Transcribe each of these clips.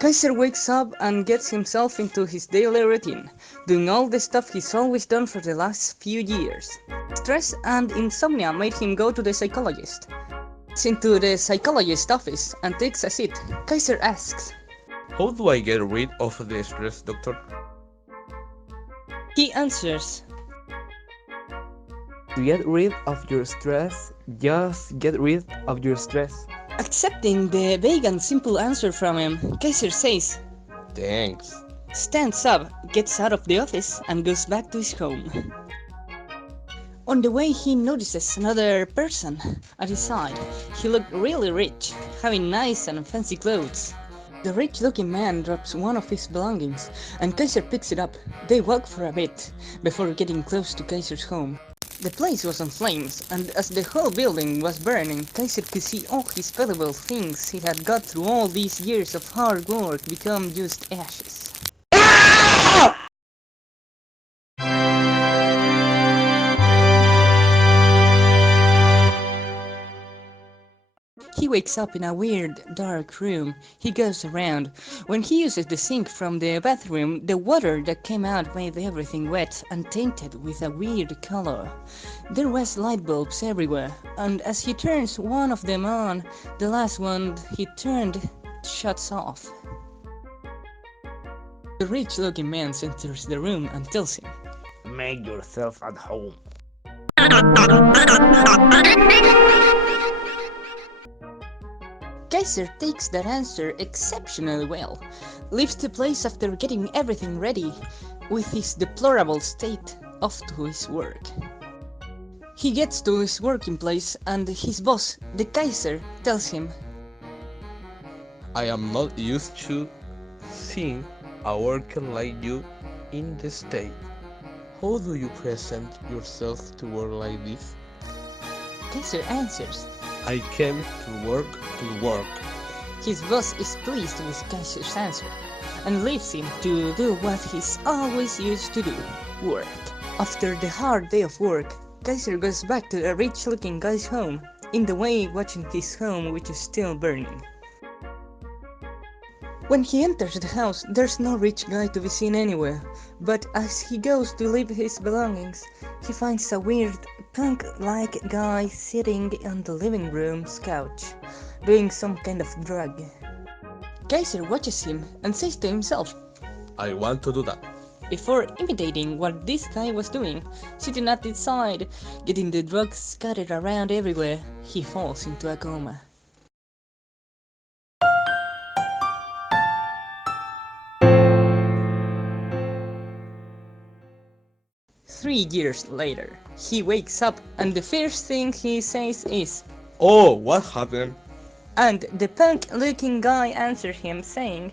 Kaiser wakes up and gets himself into his daily routine, doing all the stuff he's always done for the last few years. Stress and insomnia made him go to the psychologist. Gets into the psychologist's office and takes a seat. Kaiser asks. How do I get rid of the stress, doctor? He answers. To get rid of your stress, just get rid of your stress. Accepting the vague and simple answer from him, Kaiser says, Thanks. stands up, gets out of the office, and goes back to his home. On the way, he notices another person at his side. He looked really rich, having nice and fancy clothes. The rich-looking man drops one of his belongings, and Kaiser picks it up. They walk for a bit, before getting close to Kaiser's home. The place was on flames, and as the whole building was burning, Kaiser could see all his valuable things he had got through all these years of hard work become just ashes. He wakes up in a weird, dark room. He goes around. When he uses the sink from the bathroom, the water that came out made everything wet and tainted with a weird color. There was light bulbs everywhere, and as he turns one of them on, the last one he turned shuts off. The rich-looking man enters the room and tells him, Make yourself at home. Kaiser takes that answer exceptionally well, leaves the place after getting everything ready, with his deplorable state off to his work. He gets to his working place and his boss, the Kaiser, tells him, I am not used to seeing a worker like you in the state. How do you present yourself to work like this? Kaiser answers. I came to work to work. His boss is pleased with Kaiser's answer and leaves him to do what he's always used to do, work. After the hard day of work, Kaiser goes back to the rich-looking guy's home, in the way watching his home which is still burning. When he enters the house, there's no rich guy to be seen anywhere, but as he goes to leave his belongings, he finds a weird punk-like guy sitting on the living room's couch, doing some kind of drug. Kaiser watches him and says to himself, I want to do that. before imitating what this guy was doing, sitting at his side, getting the drugs scattered around everywhere, he falls into a coma. Three years later, he wakes up and the first thing he says is, Oh, what happened? and the punk-looking guy answers him saying,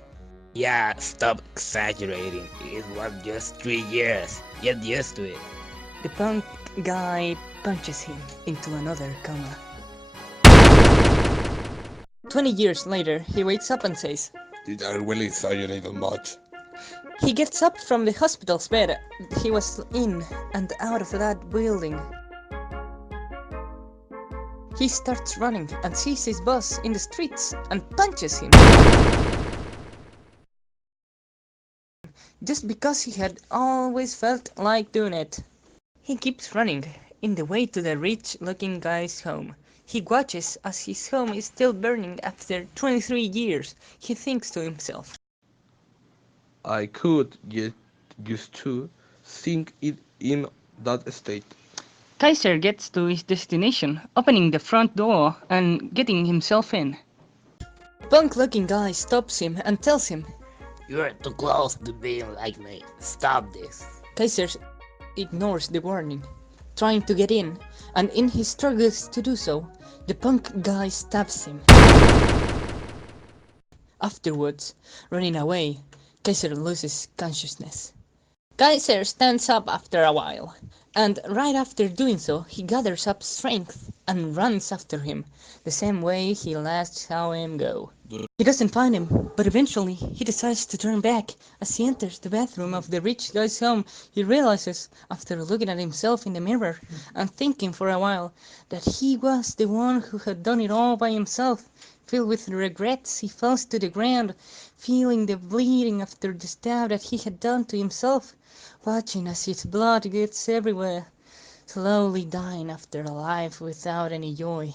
Yeah, stop exaggerating. It was just 3 years. Get used to it. the punk guy punches him into another coma. 20 years later, he wakes up and says, Did I really exaggerate much? he gets up from the hospital's bed he was in and out of that building. He starts running and sees his boss in the streets and punches him. Just because he had always felt like doing it. He keeps running in the way to the rich-looking guy's home. He watches as his home is still burning after 23 years. He thinks to himself, I could get used to seeing it in that state. Kaiser gets to his destination, opening the front door and getting himself in. The punk-looking guy stops him and tells him, You're too close to being like me. Stop this. Kaiser ignores the warning, trying to get in, and in his struggles to do so, the punk guy stabs him. Afterwards, running away, Kaiser loses consciousness. Kaiser stands up after a while, and right after doing so, he gathers up strength and runs after him, the same way he last saw him go. He doesn't find him, but eventually he decides to turn back. As he enters the bathroom of the rich guy's home, he realizes, after looking at himself in the mirror and thinking for a while, that he was the one who had done it all by himself. Filled with regrets, he falls to the ground, feeling the bleeding after the stab that he had done to himself, watching as his blood gets everywhere, slowly dying after a life without any joy.